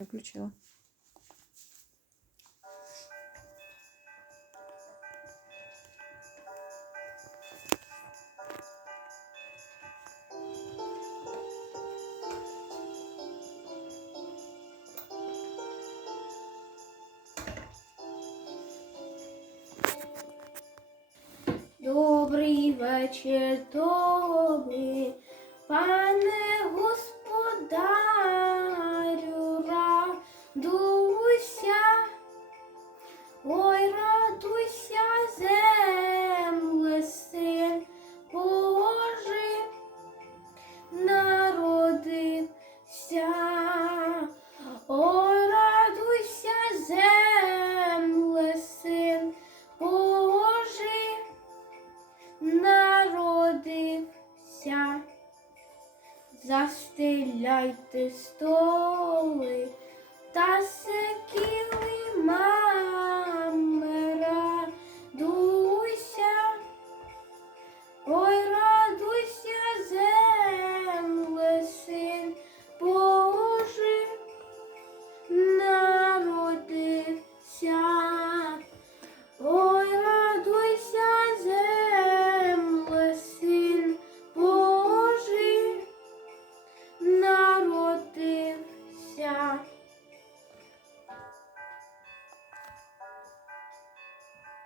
Виключила. Добрий вечір тобі, пане ой, радуйся, земле, син Божий, народився. Ой, радуйся, земле, син Божий, народився. Застеляйте сто